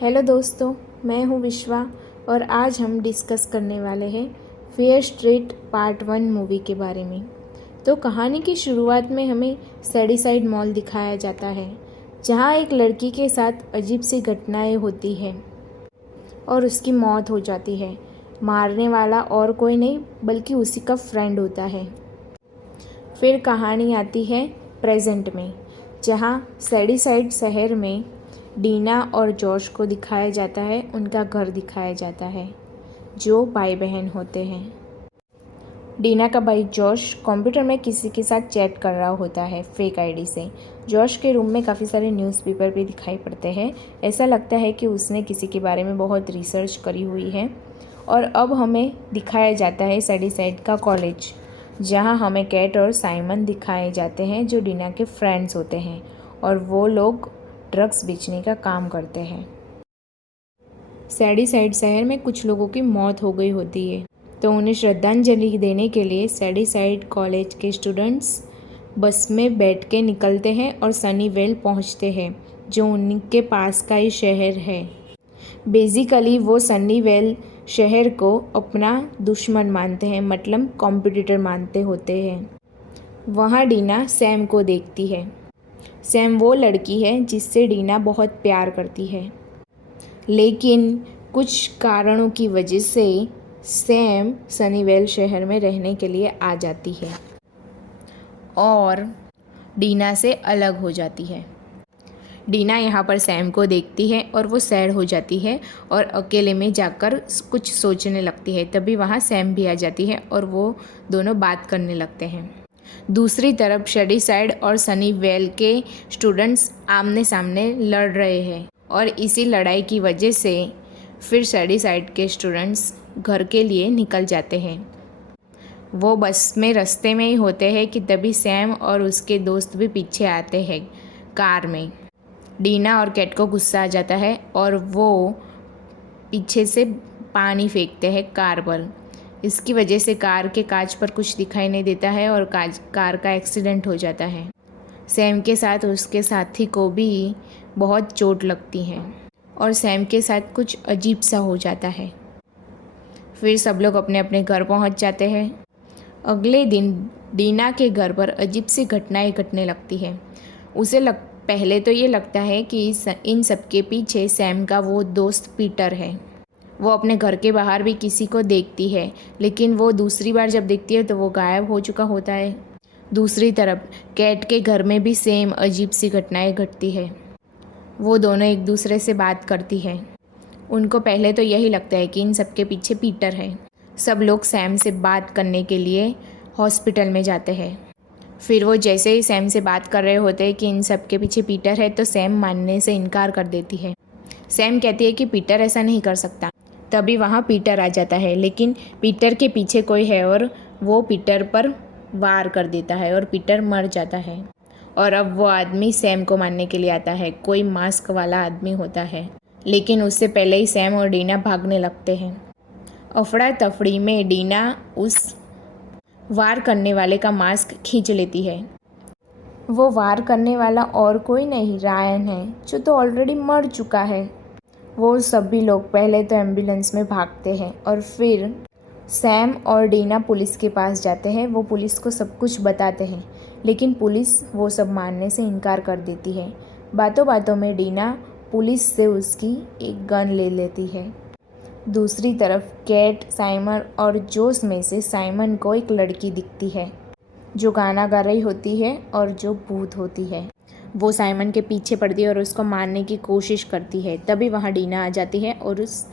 Hello दोस्तों, मैं हूँ विश्वा और आज हम डिस्कस करने वाले हैं फेयर स्ट्रीट पार्ट 1 मूवी के बारे में। तो कहानी की शुरुआत में हमें सैडीसाइड मॉल दिखाया जाता है, जहाँ एक लड़की के साथ अजीब सी घटनाएं होती हैं और उसकी मौत हो जाती है। मारने वाला और कोई नहीं बल्कि उसी का फ्रेंड होता है। फिर कहानी आती है प्रेजेंट में, जहाँ सैडीसाइड शहर में डीना और जॉश को दिखाया जाता है। उनका घर दिखाया जाता है, जो भाई बहन होते हैं। डीना का भाई जॉश कंप्यूटर में किसी के साथ चैट कर रहा होता है फेक आईडी से। जॉश के रूम में काफ़ी सारे न्यूज़पेपर भी दिखाई पड़ते हैं। ऐसा लगता है कि उसने किसी के बारे में बहुत रिसर्च करी हुई है। और अब हमें दिखाया जाता है सैडीसाइड का कॉलेज, जहां हमें कैट और साइमन दिखाए जाते हैं, जो डीना के फ्रेंड्स होते हैं और वो लोग ड्रग्स बेचने का काम करते हैं। सैडीसाइड शहर में कुछ लोगों की मौत हो गई होती है, तो उन्हें श्रद्धांजलि देने के लिए सैडीसाइड कॉलेज के स्टूडेंट्स बस में बैठ के निकलते हैं और सनीवेल पहुंचते हैं, जो उनके पास का ही शहर है। बेसिकली वो सनीवेल शहर को अपना दुश्मन मानते हैं, मतलब कॉम्पिटिटर मानते होते हैं। वहाँ डीना सैम को देखती है। सैम वो लड़की है जिससे डीना बहुत प्यार करती है, लेकिन कुछ कारणों की वजह से सैम सनीवेल शहर में रहने के लिए आ जाती है और डीना से अलग हो जाती है। डीना यहाँ पर सैम को देखती है और वो सैड हो जाती है और अकेले में जाकर कुछ सोचने लगती है। तभी वहाँ सैम भी आ जाती है और वो दोनों बात करने लगते हैं। दूसरी तरफ सैडीसाइड और सनीवेल के स्टूडेंट्स आमने सामने लड़ रहे हैं और इसी लड़ाई की वजह से फिर सैडीसाइड के स्टूडेंट्स घर के लिए निकल जाते हैं। वो बस में रास्ते में ही होते हैं कि तभी सैम और उसके दोस्त भी पीछे आते हैं कार में। डीना और कैट को गुस्सा आ जाता है और वो पीछे से पानी फेंकते हैं कार पर। इसकी वजह से कार के कांच पर कुछ दिखाई नहीं देता है और कार का एक्सीडेंट हो जाता है। सैम के साथ उसके साथी को भी बहुत चोट लगती है और सैम के साथ कुछ अजीब सा हो जाता है। फिर सब लोग अपने अपने घर पहुंच जाते हैं। अगले दिन डीना के घर पर अजीब सी घटनाएं घटने लगती है। उसे पहले तो ये लगता है कि इन सब के पीछे सैम का वो दोस्त पीटर है। वो अपने घर के बाहर भी किसी को देखती है, लेकिन वो दूसरी बार जब देखती है तो वो गायब हो चुका होता है। दूसरी तरफ कैट के घर में भी सेम अजीब सी घटनाएं घटती है। वो दोनों एक दूसरे से बात करती है। उनको पहले तो यही लगता है कि इन सब के पीछे पीटर है। सब लोग सैम से बात करने के लिए हॉस्पिटल में जाते हैं। फिर वो जैसे ही सैम से बात कर रहे होते हैं कि इन सब के पीछे पीटर है, तो सैम मानने से इनकार कर देती है। सैम कहती है कि पीटर ऐसा नहीं कर सकता। तभी वहाँ पीटर आ जाता है, लेकिन पीटर के पीछे कोई है और वो पीटर पर वार कर देता है और पीटर मर जाता है। और अब वो आदमी सैम को मारने के लिए आता है। कोई मास्क वाला आदमी होता है, लेकिन उससे पहले ही सैम और डीना भागने लगते हैं। अफड़ा तफड़ी में डीना उस वार करने वाले का मास्क खींच लेती है। वो वार करने वाला और कोई नहीं रायन है, जो तो ऑलरेडी मर चुका है। वो सभी लोग पहले तो एम्बुलेंस में भागते हैं और फिर सैम और डीना पुलिस के पास जाते हैं। वो पुलिस को सब कुछ बताते हैं, लेकिन पुलिस वो सब मानने से इनकार कर देती है। बातों बातों में डीना पुलिस से उसकी एक गन ले लेती है। दूसरी तरफ कैट, साइमन और जोस में से साइमन को एक लड़की दिखती है, जो गाना गा रही होती है और जो भूत होती है। वो साइमन के पीछे पड़ती है और उसको मारने की कोशिश करती है। तभी वहाँ डीना आ जाती है और उस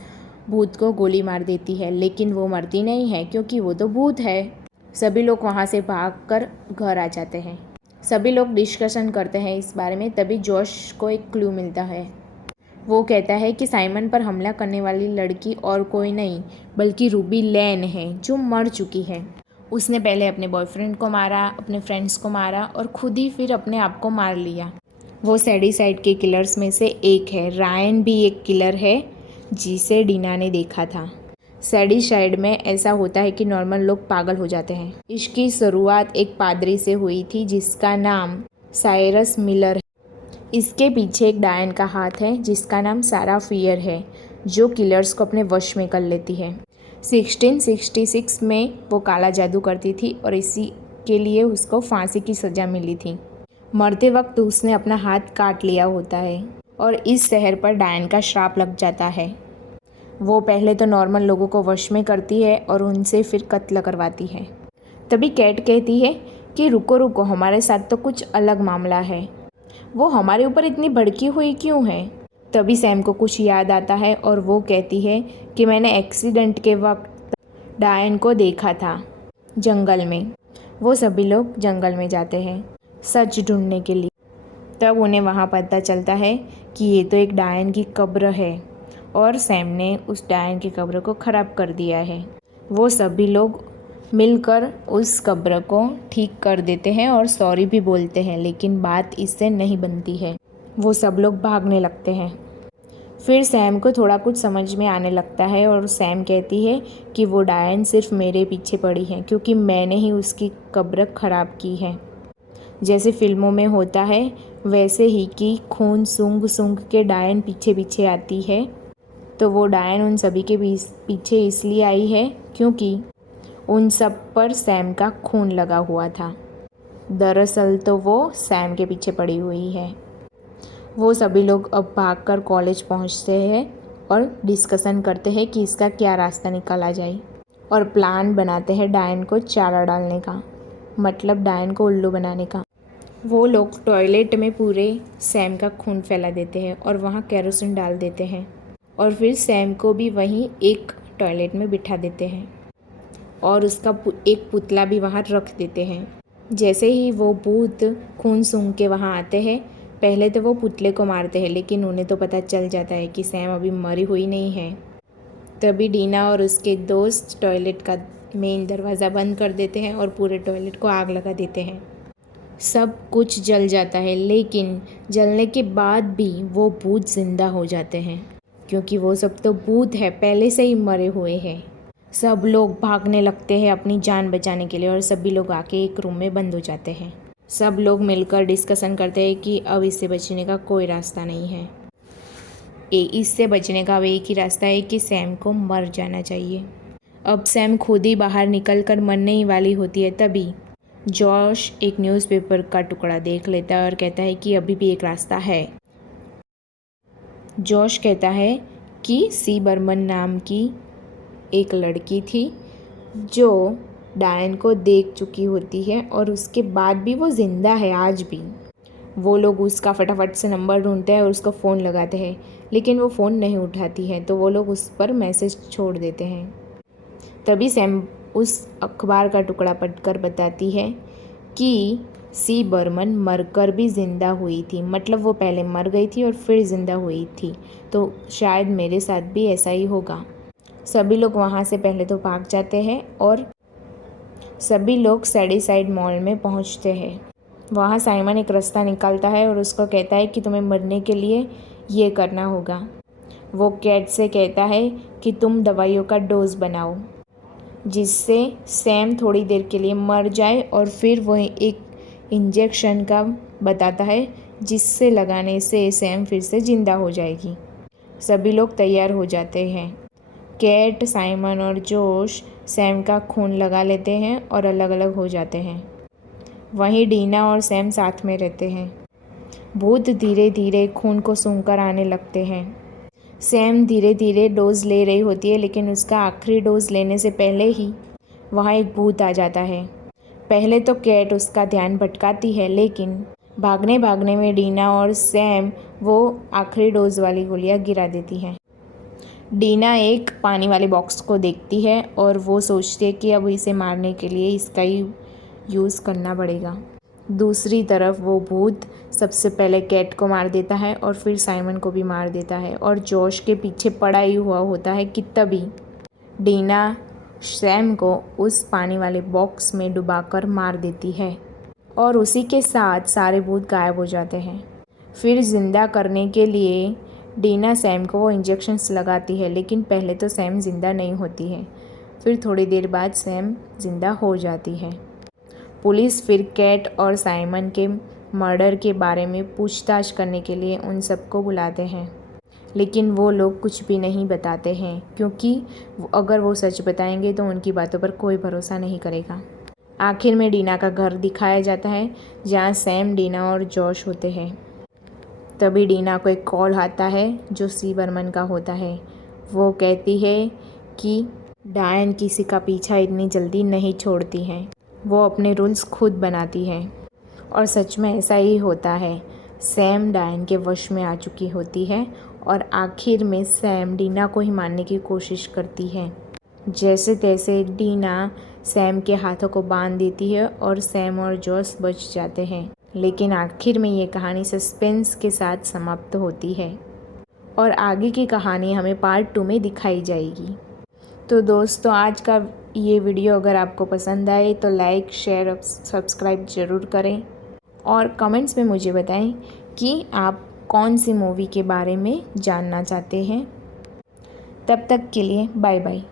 भूत को गोली मार देती है, लेकिन वो मरती नहीं है क्योंकि वो तो भूत है। सभी लोग वहाँ से भागकर घर आ जाते हैं। सभी लोग डिस्कशन करते हैं इस बारे में। तभी जॉश को एक क्लू मिलता है। वो कहता है कि साइमन पर हमला करने वाली लड़की और कोई नहीं बल्कि रूबी लैन है, जो मर चुकी है। उसने पहले अपने बॉयफ्रेंड को मारा, अपने फ्रेंड्स को मारा और खुद ही फिर अपने आप को मार लिया। वो सैडीसाइड के किलर्स में से एक है। रायन भी एक किलर है जिसे डीना ने देखा था। सैडीसाइड में ऐसा होता है कि नॉर्मल लोग पागल हो जाते हैं। इसकी शुरुआत एक पादरी से हुई थी जिसका नाम साइरस मिलर है। इसके पीछे एक डायन का हाथ है जिसका नाम सारा फियर है, जो किलर्स को अपने वश में कर लेती है। 1666 में वो काला जादू करती थी और इसी के लिए उसको फांसी की सज़ा मिली थी। मरते वक्त उसने अपना हाथ काट लिया होता है और इस शहर पर डायन का श्राप लग जाता है। वो पहले तो नॉर्मल लोगों को वश में करती है और उनसे फिर कत्ल करवाती है। तभी कैट कहती है कि रुको रुको, हमारे साथ तो कुछ अलग मामला है। वो हमारे ऊपर इतनी भड़की हुई क्यों है? तभी सैम को कुछ याद आता है और वो कहती है कि मैंने एक्सीडेंट के वक्त डायन को देखा था जंगल में। वो सभी लोग जंगल में जाते हैं सच ढूंढने के लिए। तब उन्हें वहाँ पता चलता है कि ये तो एक डायन की कब्र है और सैम ने उस डायन की कब्र को ख़राब कर दिया है। वो सभी लोग मिलकर उस कब्र को ठीक कर देते हैं और सॉरी भी बोलते हैं, लेकिन बात इससे नहीं बनती है। वो सब लोग भागने लगते हैं। फिर सैम को थोड़ा कुछ समझ में आने लगता है और सैम कहती है कि वो डायन सिर्फ मेरे पीछे पड़ी है क्योंकि मैंने ही उसकी कब्र ख़राब की है। जैसे फिल्मों में होता है वैसे ही कि खून सूंघ सूंघ के डायन पीछे पीछे आती है, तो वो डायन उन सभी के पीछे इसलिए आई है क्योंकि उन सब पर सैम का खून लगा हुआ था। दरअसल तो वो सैम के पीछे पड़ी हुई है। वो सभी लोग अब भागकर कॉलेज पहुंचते हैं और डिस्कशन करते हैं कि इसका क्या रास्ता निकाला जाए और प्लान बनाते हैं डायन को चारा डालने का, मतलब डायन को उल्लू बनाने का। वो लोग टॉयलेट में पूरे सैम का खून फैला देते हैं और वहाँ केरोसिन डाल देते हैं और फिर सैम को भी वहीं एक टॉयलेट में बिठा देते हैं और उसका एक पुतला भी वहाँ रख देते हैं। जैसे ही वो भूत खून सूंघ के वहाँ आते हैं, पहले तो वो पुतले को मारते हैं, लेकिन उन्हें तो पता चल जाता है कि सैम अभी मरी हुई नहीं है। तभी डीना और उसके दोस्त टॉयलेट का मेन दरवाज़ा बंद कर देते हैं और पूरे टॉयलेट को आग लगा देते हैं। सब कुछ जल जाता है, लेकिन जलने के बाद भी वो भूत जिंदा हो जाते हैं क्योंकि वो सब तो भूत है, पहले से ही मरे हुए हैं। सब लोग भागने लगते हैं अपनी जान बचाने के लिए और सभी लोग आके एक रूम में बंद हो जाते हैं। सब लोग मिलकर डिस्कशन करते हैं कि अब इससे बचने का कोई रास्ता नहीं है। इससे बचने का अब एक ही रास्ता है कि सैम को मर जाना चाहिए। अब सैम खुद ही बाहर निकल कर मरने ही वाली होती है। तभी जॉश एक न्यूज़पेपर का टुकड़ा देख लेता है और कहता है कि अभी भी एक रास्ता है। जॉश कहता है कि सी बर्मन नाम की एक लड़की थी जो डायन को देख चुकी होती है और उसके बाद भी वो ज़िंदा है आज भी। वो लोग उसका फटाफट से नंबर ढूंढते हैं और उसको फ़ोन लगाते हैं, लेकिन वो फ़ोन नहीं उठाती है, तो वो लोग उस पर मैसेज छोड़ देते हैं। तभी सैम उस अखबार का टुकड़ा पढ़कर बताती है कि सी बर्मन मरकर भी ज़िंदा हुई थी, मतलब वो पहले मर गई थी और फिर ज़िंदा हुई थी, तो शायद मेरे साथ भी ऐसा ही होगा। सभी लोग वहाँ से पहले तो भाग जाते हैं और सभी लोग सैडीसाइड मॉल में पहुँचते हैं। वहाँ साइमन एक रास्ता निकालता है और उसको कहता है कि तुम्हें मरने के लिए ये करना होगा। वो कैट से कहता है कि तुम दवाइयों का डोज बनाओ जिससे सैम थोड़ी देर के लिए मर जाए, और फिर वो एक इंजेक्शन का बताता है जिससे लगाने से सैम फिर से ज़िंदा हो जाएगी। सभी लोग तैयार हो जाते हैं। कैट, साइमन और जोश सैम का खून लगा लेते हैं और अलग अलग हो जाते हैं। वहीं डीना और सैम साथ में रहते हैं। भूत धीरे धीरे खून को सूंघकर आने लगते हैं। सैम धीरे धीरे डोज ले रही होती है, लेकिन उसका आखिरी डोज लेने से पहले ही वहाँ एक भूत आ जाता है। पहले तो कैट उसका ध्यान भटकाती है, लेकिन भागने भागने में डीना और सैम वो आखिरी डोज वाली गोलियाँ गिरा देती हैं। डीना एक पानी वाले बॉक्स को देखती है और वो सोचती है कि अब इसे मारने के लिए इसका ही यूज़ करना पड़ेगा। दूसरी तरफ वो भूत सबसे पहले कैट को मार देता है और फिर साइमन को भी मार देता है और जॉश के पीछे पड़ा ही हुआ होता है कि तभी डीना सैम को उस पानी वाले बॉक्स में डुबाकर मार देती है और उसी के साथ सारे भूत गायब हो जाते हैं। फिर ज़िंदा करने के लिए डीना सैम को वो इंजेक्शंस लगाती है, लेकिन पहले तो सैम ज़िंदा नहीं होती है। फिर थोड़ी देर बाद सैम ज़िंदा हो जाती है। पुलिस फिर कैट और साइमन के मर्डर के बारे में पूछताछ करने के लिए उन सबको बुलाते हैं, लेकिन वो लोग कुछ भी नहीं बताते हैं क्योंकि अगर वो सच बताएंगे तो उनकी बातों पर कोई भरोसा नहीं करेगा। आखिर में डीना का घर दिखाया जाता है जहाँ सैम, डीना और जॉश होते हैं। तभी डीना को एक कॉल आता है जो सी बर्मन का होता है। वो कहती है कि डायन किसी का पीछा इतनी जल्दी नहीं छोड़ती हैं, वो अपने रूल्स खुद बनाती है। और सच में ऐसा ही होता है। सैम डायन के वश में आ चुकी होती है और आखिर में सैम डीना को ही मारने की कोशिश करती है। जैसे तैसे डीना सैम के हाथों को बांध देती है और सैम और जॉश बच जाते हैं। लेकिन आखिर में ये कहानी सस्पेंस के साथ समाप्त होती है और आगे की कहानी हमें पार्ट 2 में दिखाई जाएगी। तो दोस्तों, आज का ये वीडियो अगर आपको पसंद आए तो लाइक, शेयर और सब्सक्राइब ज़रूर करें और कमेंट्स में मुझे बताएं कि आप कौन सी मूवी के बारे में जानना चाहते हैं। तब तक के लिए बाय बाय।